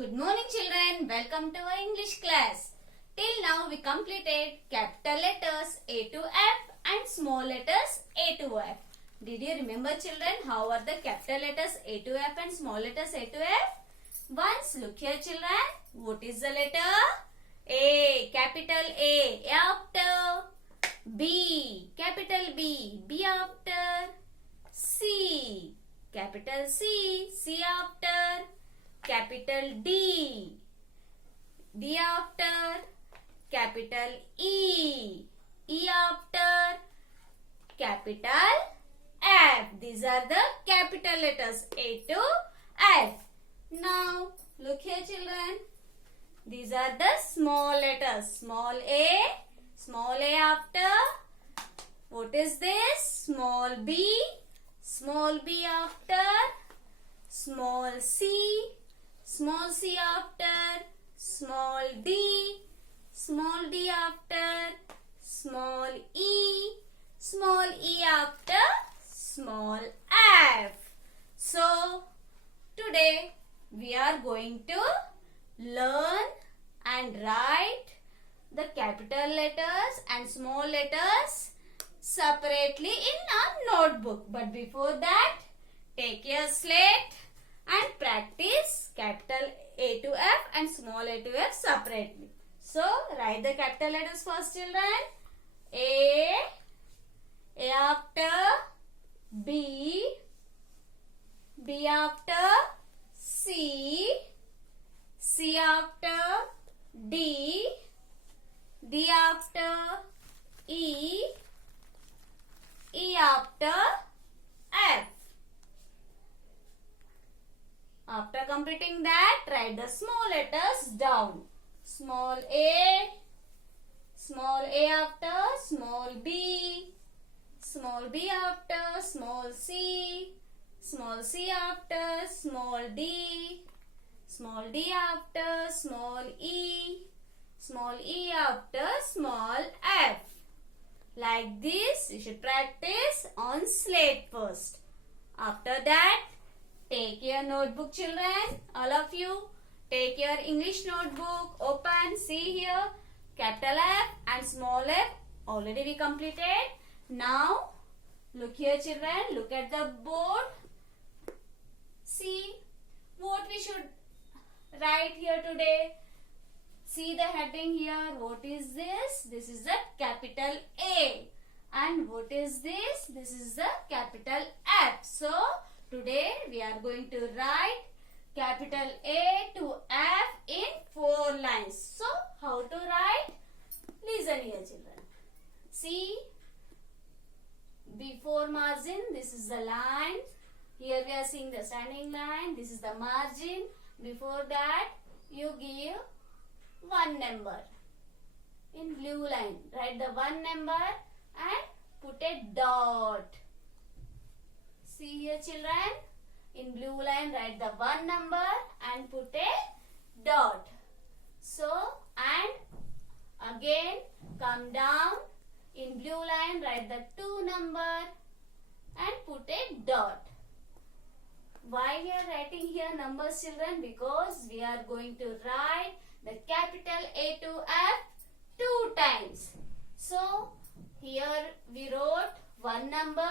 Good morning children. Welcome to our English class. Till now we completed capital letters A to F and small letters A to F. Did you remember children how are the capital letters A to F and small letters A to F? Once look here children. What is the letter? A. Capital A. A after. B. Capital B. B after. C. Capital C. C after. Capital D. D after. Capital E. E after. Capital F. These are the capital letters A to F. Now look here children. These are the small letters. Small A after. What is this? Small b. Small b after. Small c after. Small d after. Small e after. Small f. So today we are going to learn and write the capital letters and small letters separately in our notebook. But before that, take your slate and practice capital A to F and small a to F separately. So, write the capital letters first children. A after, B after, C after, D after, E after, F. After completing that, write the small letters down. Small a after, small b after, small c after, small d after, small e after, small f. Like this, you should practice on slate first. After that, take your notebook children, all of you. Take your English notebook, open, see here, capital F and small f. Already we completed. Now, look here children, look at the board. See what we should write here today. See the heading here. What is this? This is the capital A. And what is this? This is the capital F. So, today we are going to write capital A to F in 4 lines. So, how to write? Listen here children. See, before margin, this is the line. Here we are seeing the standing line. This is the margin. Before that, you give one number in blue line. Write the one number and put a dot. See here children, in blue line write the one number and put a dot. So, and again come down, in blue line write the 2 number and put a dot. Why we are writing here numbers children? Because we are going to write the capital A to F 2 times. So, here we wrote one number.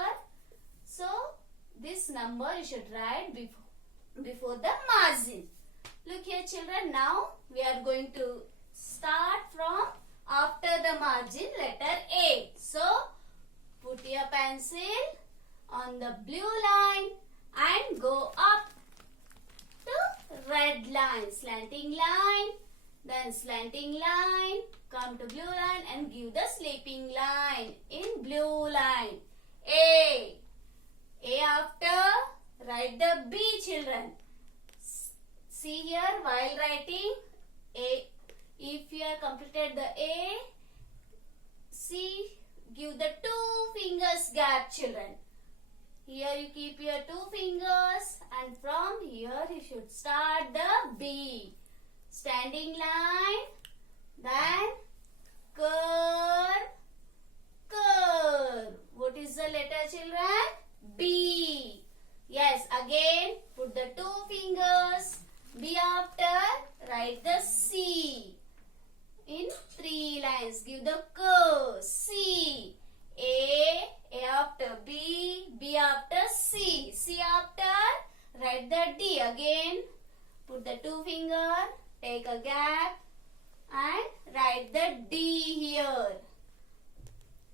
So, this number you should write before the margin. Look here children, now we are going to start from after the margin letter A. So, put your pencil on the blue line and go up to red line, slanting line, then slanting line, come to blue line and give the sleeping line in blue line. A after, write the B children. See here while writing A, if you have completed the A, see, give the 2 fingers gap children. Here you keep your 2 fingers and from here you should start the B. Standing line, then curve. What is the letter children? B. Yes, again put the 2 fingers B after, write the C. In 3 lines, give the curve. C. A after B, B after C. C after, write the D. Again, put the 2 finger, take a gap and write the D here.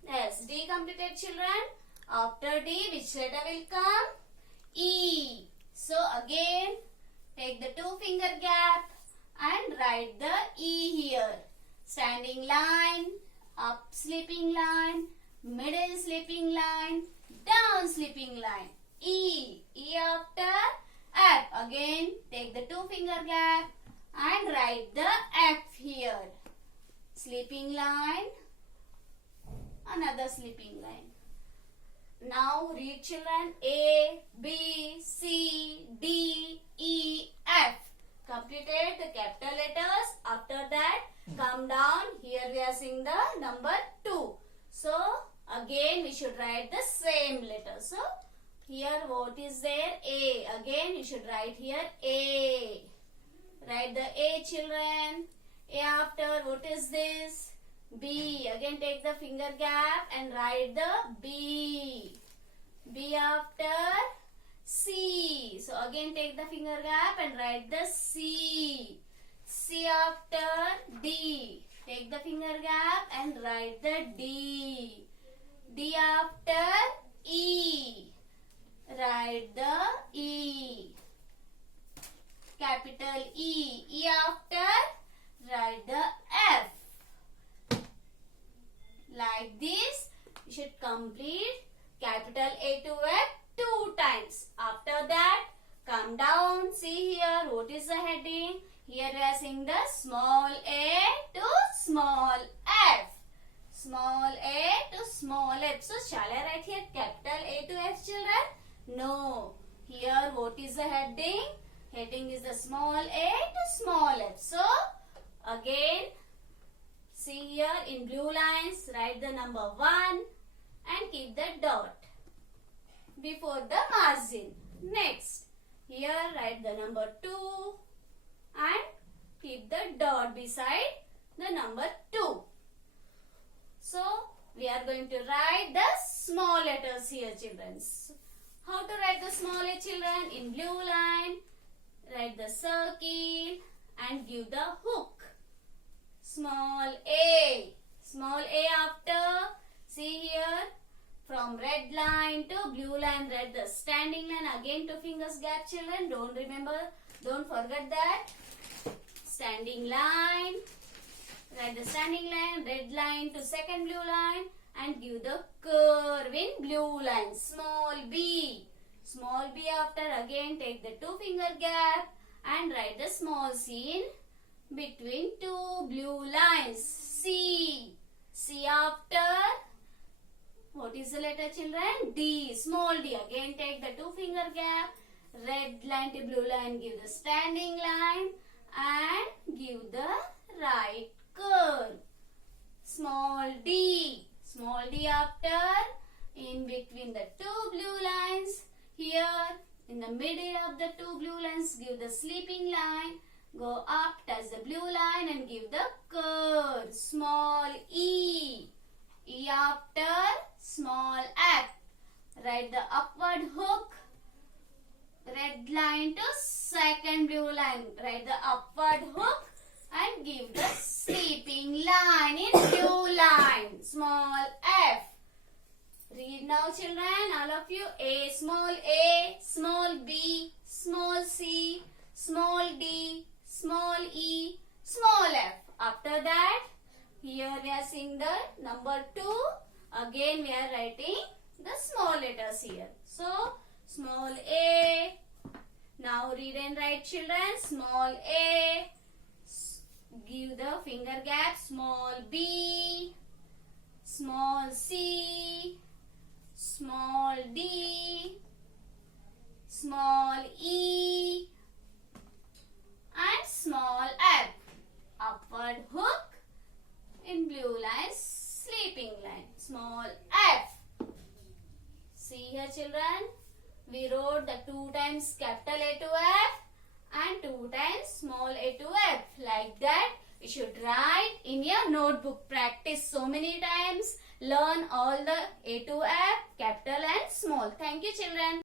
Yes, D completed, children. After D, which letter will come? E. So again, take the 2 finger gap and write the E here. Standing line, up slipping line, middle slipping line, down slipping line. E. E after F. Again, take the 2 finger gap and write the F here. Slipping line, another slipping line. Now read, children. A, B, C, D, E, F. Completed the capital letters. After that, come down. Here we are seeing the number 2. So again we should write the same letter. So here what is there? A. Again you should write here A. Write the A, children. A after, what is this? B. Again take the finger gap and write the B. B after C. So again take the finger gap and write the C. C after D. Take the finger gap and write the D. D after E. Write the E. Capital E. E after, write the F. Like this, you should complete capital A to F 2 times. After that, come down. See here, what is the heading? Here we are seeing the small a to small f. Small a to small f. So, shall I write here capital A to F, children? No. Here, what is the heading? Heading is the small a to small f. So, again, see here in blue lines, write the number 1 and keep the dot before the margin. Next, here write the number 2 and keep the dot beside the number 2. So, we are going to write the small letters here, children. How to write the small a, children? In blue line, write the circle and give the hook. Small a. Small a after, see here, from red line to blue line, write the standing line. Again 2 fingers gap, children. Don't forget that. Standing line. Write the standing line, red line to second blue line and give the curve in blue line. Small b. Small b after, again take the 2 finger gap and write the small c in between 2 blue lines. C. C after, what is the letter, children? D. Small d. Again take the 2 finger gap, red line to blue line, give the standing line and give the right curve. Small d. Small d after, in between the 2 blue lines. Here in the middle of the 2 blue lines, give the sleeping line. Go up, touch the blue line and give the curve. Small e. E after, small f. Write the upward hook. Red line to second blue line. Write the upward hook and give the sleeping line in blue line. Small f. Read now, children, all of you. A, small b, small c, small d, small e, small f. After that, here we are seeing the number 2. Again, we are writing the small letters here. So, small a. Now, read and write, children. Small a. Give the finger gap. Small b. Small c. Small d. Small e. And small f. Upward hook in blue line, sleeping line. Small f. See here, children. We wrote the 2 times capital A to F and 2 times small a to f. Like that, you should write in your notebook. Practice so many times. Learn all the a to f, capital and small. Thank you, children.